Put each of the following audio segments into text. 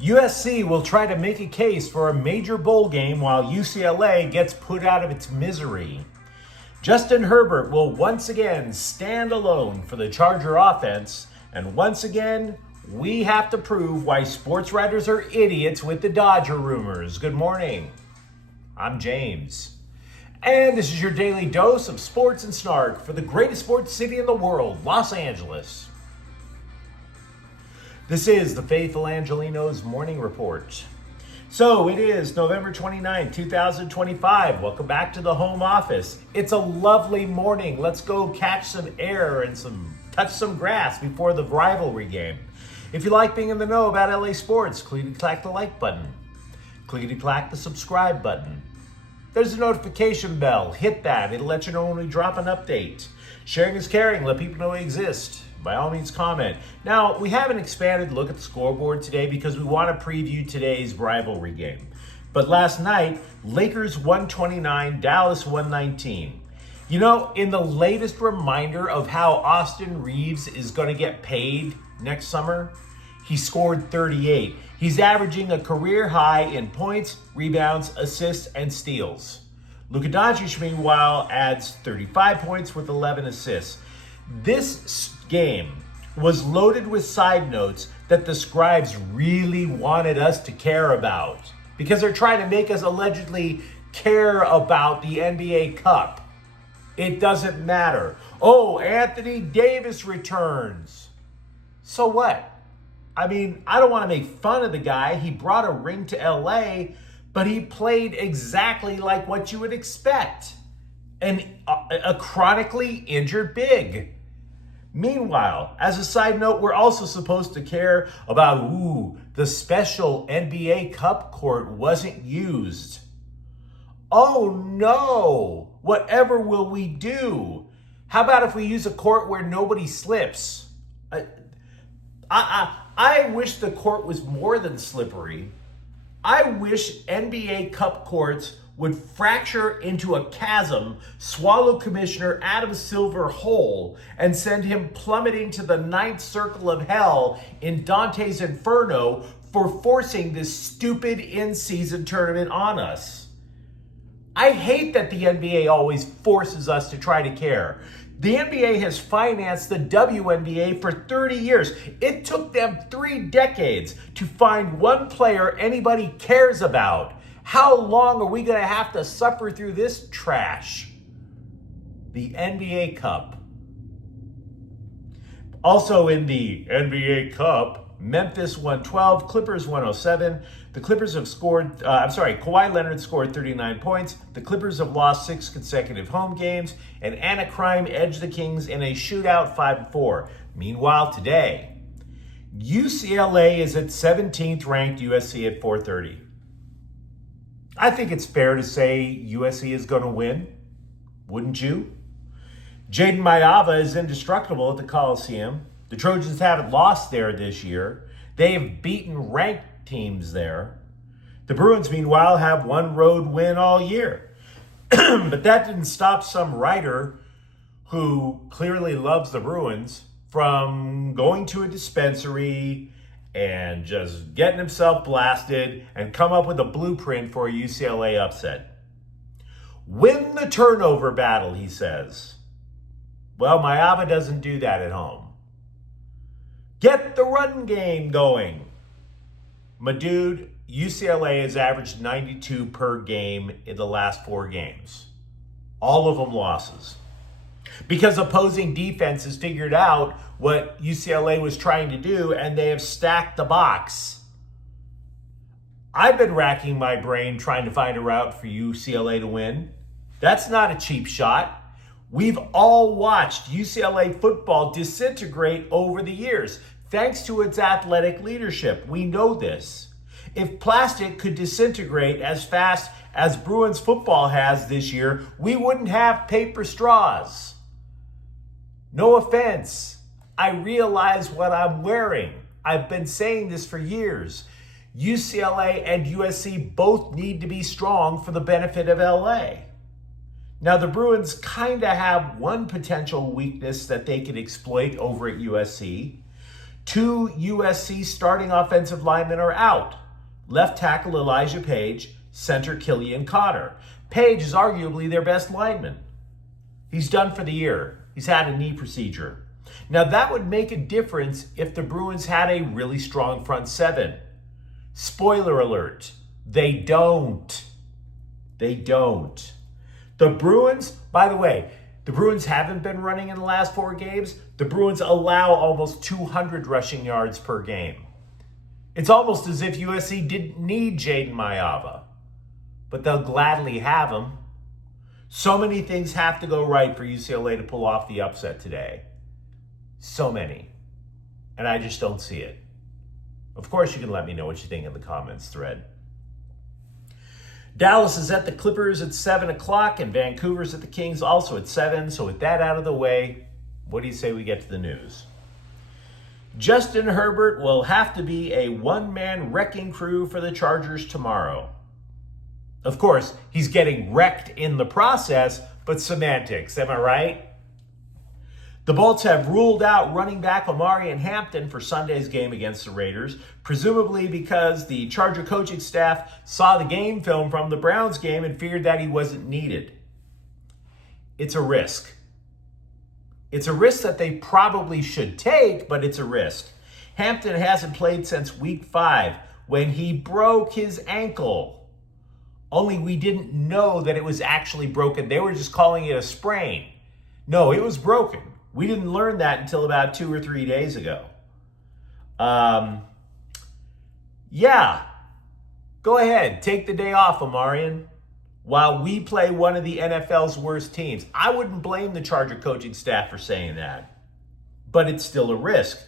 USC will try to make a case for a major bowl game while UCLA gets put out of its misery. Justin Herbert will once again stand alone for the Charger offense, and once again, we have to prove why sports writers are idiots with the Dodger rumors. Good morning. I'm James. And this is your daily dose of sports and snark for the greatest sports city in the world, Los Angeles. This is the Faithful Angelenos Morning Report. So it is November 29, 2025. Welcome back to the home office. It's a lovely morning. Let's go catch some air and touch some grass before the rivalry game. If you like being in the know about LA sports, clickety-clack the like button. Clickety-clack the subscribe button. There's a notification bell. Hit that. It'll let you know when we drop an update. Sharing is caring. Let people know we exist. By all means, comment. Now, we have an expanded look at the scoreboard today because we want to preview today's rivalry game. But last night, Lakers 129, Dallas 119. You know, in the latest reminder of how Austin Reeves is going to get paid next summer, he scored 38. He's averaging a career high in points, rebounds, assists, and steals. Luka Doncic, meanwhile, adds 35 points with 11 assists. This game was loaded with side notes that the scribes really wanted us to care about because they're trying to make us allegedly care about the NBA Cup. It doesn't matter. Oh, Anthony Davis returns. So what? I mean, I don't want to make fun of the guy. He brought a ring to LA, but he played exactly like what you would expect. A chronically injured big. Meanwhile, as a side note, we're also supposed to care about, the special NBA Cup court wasn't used. Oh no! Whatever will we do? How about if we use a court where nobody slips? I wish the court was more than slippery. I wish NBA Cup courts would fracture into a chasm, swallow Commissioner Adam Silver whole, and send him plummeting to the ninth circle of hell in Dante's Inferno for forcing this stupid in-season tournament on us. I hate that the NBA always forces us to try to care. The NBA has financed the WNBA for 30 years. It took them 3 decades to find one player anybody cares about. How long are we going to have to suffer through this trash? The NBA Cup. Also in the NBA Cup, Memphis 112, Clippers 107. The Clippers have Kawhi Leonard scored 39 points. The Clippers have lost 6 consecutive home games. And Anaheim edged the Kings in a shootout 5-4. Meanwhile, today, UCLA is at 17th ranked, USC at 430. I think it's fair to say USC is going to win. Wouldn't you? Jaden Mayava is indestructible at the Coliseum. The Trojans haven't lost there this year. They have beaten ranked teams there. The Bruins, meanwhile, have one road win all year. But that didn't stop some writer who clearly loves the Bruins from going to a dispensary and just getting himself blasted and come up with a blueprint for a UCLA upset. Win the turnover battle, he says. Well, Mayava doesn't do that at home. Get the run game going. My dude, UCLA has averaged 92 per game in the last 4 games. All of them losses. Because opposing defenses figured out what UCLA was trying to do, and they have stacked the box. I've been racking my brain trying to find a route for UCLA to win. That's not a cheap shot. We've all watched UCLA football disintegrate over the years, thanks to its athletic leadership. We know this. If plastic could disintegrate as fast as Bruins football has this year, we wouldn't have paper straws. No offense. I realize what I'm wearing. I've been saying this for years. UCLA and USC both need to be strong for the benefit of LA. Now, the Bruins kind of have one potential weakness that they could exploit over at USC. 2 USC starting offensive linemen are out. Left tackle Elijah Page, center Killian Cotter. Page is arguably their best lineman. He's done for the year. He's had a knee procedure. Now that would make a difference if the Bruins had a really strong front seven. Spoiler alert, they don't. They don't. The Bruins, by the way, the Bruins haven't been running in the last 4 games. The Bruins allow almost 200 rushing yards per game. It's almost as if USC didn't need Jaden Maiava, but they'll gladly have him. So many things have to go right for UCLA to pull off the upset today. So many. And I just don't see it. Of course, you can let me know what you think in the comments thread. Dallas is at the Clippers at 7 o'clock, and Vancouver's at the Kings also at 7. So with that out of the way, what do you say we get to the news? Justin Herbert will have to be a one-man wrecking crew for the Chargers tomorrow. Of course, he's getting wrecked in the process, but semantics, am I right? The Bolts have ruled out running back Omarion Hampton for Sunday's game against the Raiders, presumably because the Charger coaching staff saw the game film from the Browns game and feared that he wasn't needed. It's a risk. It's a risk that they probably should take, but it's a risk. Hampton hasn't played since week 5 when he broke his ankle. Only we didn't know that it was actually broken. They were just calling it a sprain. No, it was broken. We didn't learn that until about 2 or 3 days ago. Yeah, go ahead. Take the day off, Omarion, while we play one of the NFL's worst teams. I wouldn't blame the Charger coaching staff for saying that, but it's still a risk.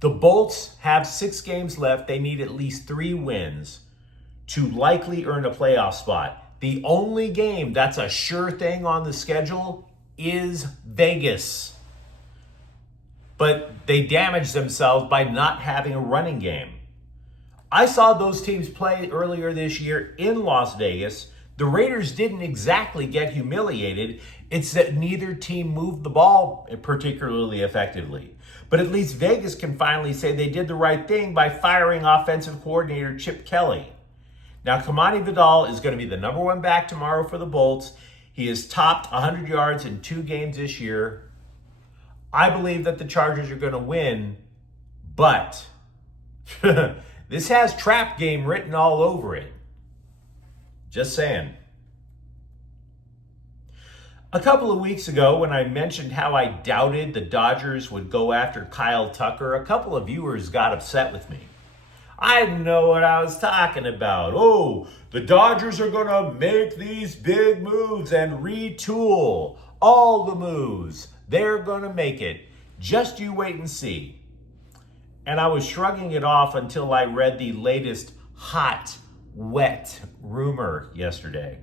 The Bolts have 6 games left. They need at least 3 wins to likely earn a playoff spot. The only game that's a sure thing on the schedule is Vegas. But they damaged themselves by not having a running game. I saw those teams play earlier this year in Las Vegas. The Raiders didn't exactly get humiliated. It's that neither team moved the ball particularly effectively. But at least Vegas can finally say they did the right thing by firing offensive coordinator Chip Kelly. Now, Kamani Vidal is going to be the number 1 back tomorrow for the Bolts. He has topped 100 yards in 2 games this year. I believe that the Chargers are going to win, but this has trap game written all over it. Just saying. A couple of weeks ago, when I mentioned how I doubted the Dodgers would go after Kyle Tucker, a couple of viewers got upset with me. I didn't know what I was talking about. Oh, the Dodgers are going to make these big moves and retool all the moves. They're going to make it. Just you wait and see. And I was shrugging it off until I read the latest hot, wet rumor yesterday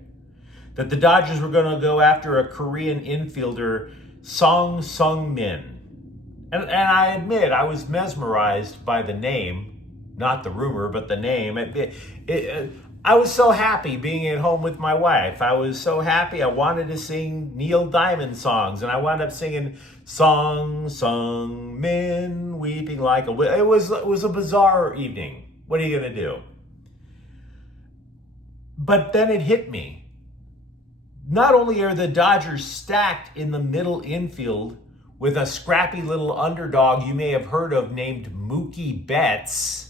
that the Dodgers were going to go after a Korean infielder, Song Sung-min. And I admit, I was mesmerized by the name. Not the rumor, but the name. I was so happy being at home with my wife. I was so happy. I wanted to sing Neil Diamond songs, and I wound up singing Song Sung Min, Weeping Like a Widow. It was a bizarre evening. What are you going to do? But then it hit me. Not only are the Dodgers stacked in the middle infield with a scrappy little underdog you may have heard of named Mookie Betts,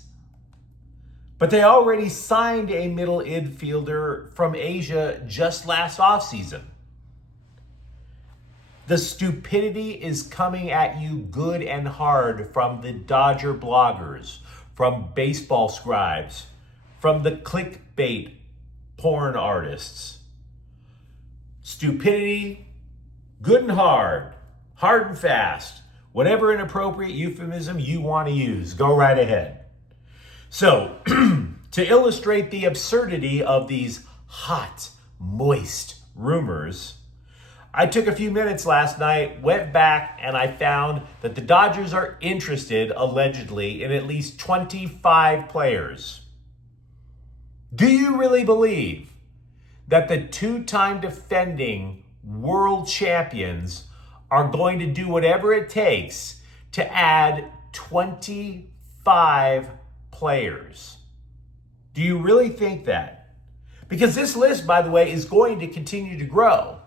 but they already signed a middle infielder from Asia just last offseason. The stupidity is coming at you good and hard from the Dodger bloggers, from baseball scribes, from the clickbait porn artists. Stupidity, good and hard and fast, whatever inappropriate euphemism you want to use, go right ahead. So, to illustrate the absurdity of these hot, moist rumors, I took a few minutes last night, went back, and I found that the Dodgers are interested, allegedly, in at least 25 players. Do you really believe that the 2-time defending world champions are going to do whatever it takes to add 25 players. Do you really think that? Because this list, by the way, is going to continue to grow.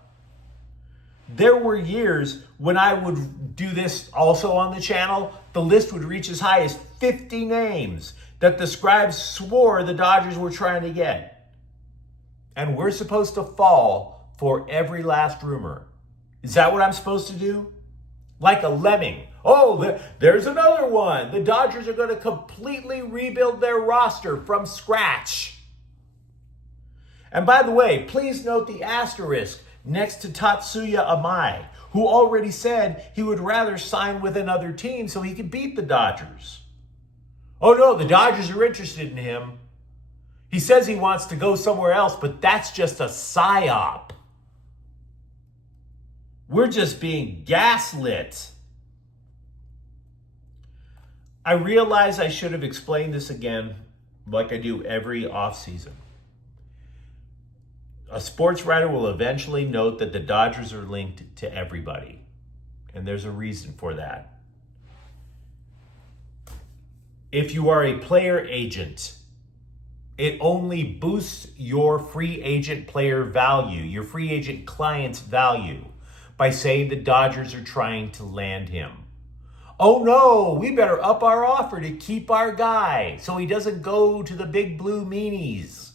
There were years when I would do this also on the channel, the list would reach as high as 50 names that the scribes swore the Dodgers were trying to get. And we're supposed to fall for every last rumor. Is that what I'm supposed to do? Like a lemming. Oh, there's another one. The Dodgers are going to completely rebuild their roster from scratch. And by the way, please note the asterisk next to Tatsuya Amai, who already said he would rather sign with another team so he could beat the Dodgers. Oh no, the Dodgers are interested in him. He says he wants to go somewhere else, but that's just a psyop. We're just being gaslit. I realize I should have explained this again, like I do every offseason. A sports writer will eventually note that the Dodgers are linked to everybody. And there's a reason for that. If you are a player agent, it only boosts your free agent player value, your free agent client's value, by saying the Dodgers are trying to land him. Oh no, we better up our offer to keep our guy so he doesn't go to the big blue meanies.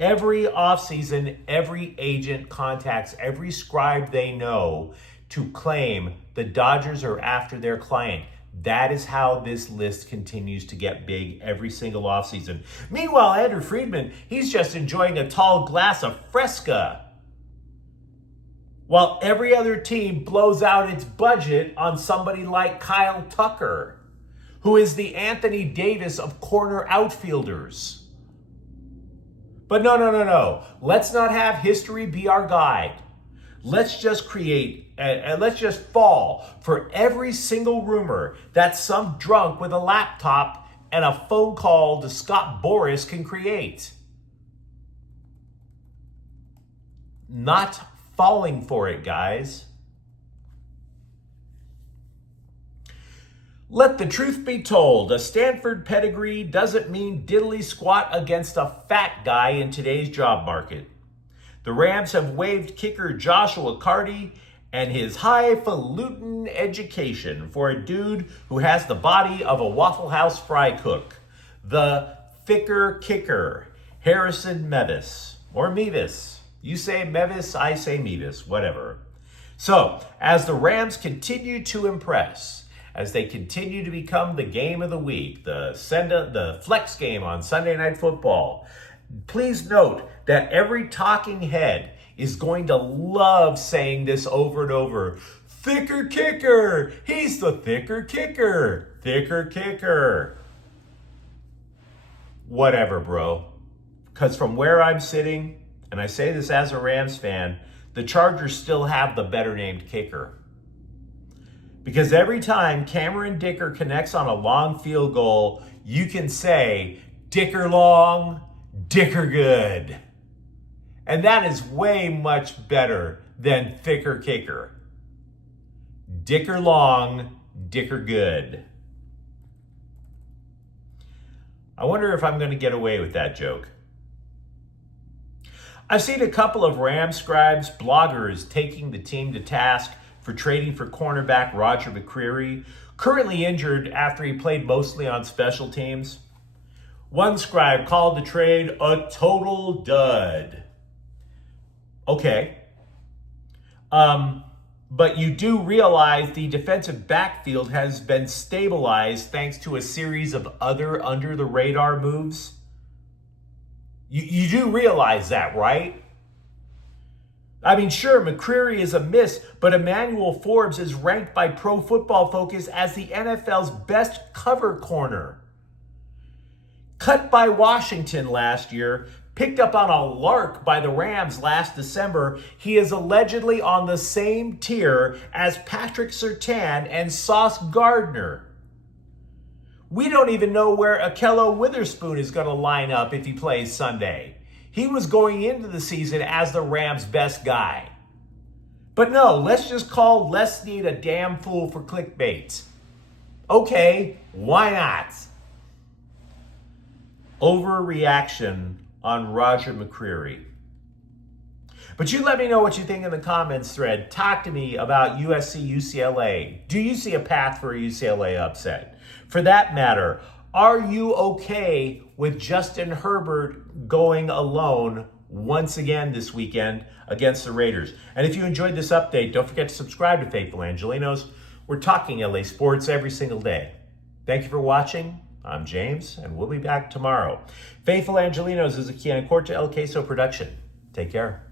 Every offseason, every agent contacts every scribe they know to claim the Dodgers are after their client. That is how this list continues to get big every single offseason. Meanwhile, Andrew Friedman, he's just enjoying a tall glass of Fresca, while every other team blows out its budget on somebody like Kyle Tucker, who is the Anthony Davis of corner outfielders. But no. Let's not have history be our guide. Let's just let's just fall for every single rumor that some drunk with a laptop and a phone call to Scott Boras can create. Not falling for it, guys. Let the truth be told, a Stanford pedigree doesn't mean diddly squat against a fat guy in today's job market. The Rams have waived kicker Joshua Carty and his highfalutin education for a dude who has the body of a Waffle House fry cook. The thicker kicker, Harrison Mevis, or Mevis. You say Mevis, I say Mevis, whatever. So, as the Rams continue to impress, as they continue to become the game of the week, the flex game on Sunday Night Football, please note that every talking head is going to love saying this over and over. Thicker kicker! He's the thicker kicker! Thicker kicker! Whatever, bro. Because from where I'm sitting, and I say this as a Rams fan, the Chargers still have the better named kicker. Because every time Cameron Dicker connects on a long field goal, you can say, Dicker long, Dicker good. And that is way much better than thicker kicker. Dicker long, Dicker good. I wonder if I'm going to get away with that joke. I've seen a couple of Ram scribes, bloggers, taking the team to task for trading for cornerback Roger McCreary, currently injured after he played mostly on special teams. One scribe called the trade a total dud. Okay. But you do realize the defensive backfield has been stabilized thanks to a series of other under-the-radar moves? You do realize that, right? I mean, sure, McCreary is a miss, but Emmanuel Forbes is ranked by Pro Football Focus as the NFL's best cover corner. Cut by Washington last year, picked up on a lark by the Rams last December, he is allegedly on the same tier as Patrick Surtain and Sauce Gardner. We don't even know where Akello Witherspoon is going to line up if he plays Sunday. He was going into the season as the Rams' best guy. But no, let's just call Les Snead a damn fool for clickbait. Okay, why not? Overreaction on Roger McCreary. But you let me know what you think in the comments thread. Talk to me about USC, UCLA. Do you see a path for a UCLA upset? For that matter, are you okay with Justin Herbert going alone once again this weekend against the Raiders? And if you enjoyed this update, don't forget to subscribe to Faithful Angelenos. We're talking LA sports every single day. Thank you for watching. I'm James, and we'll be back tomorrow. Faithful Angelenos is a Kiana Corta El Queso production. Take care.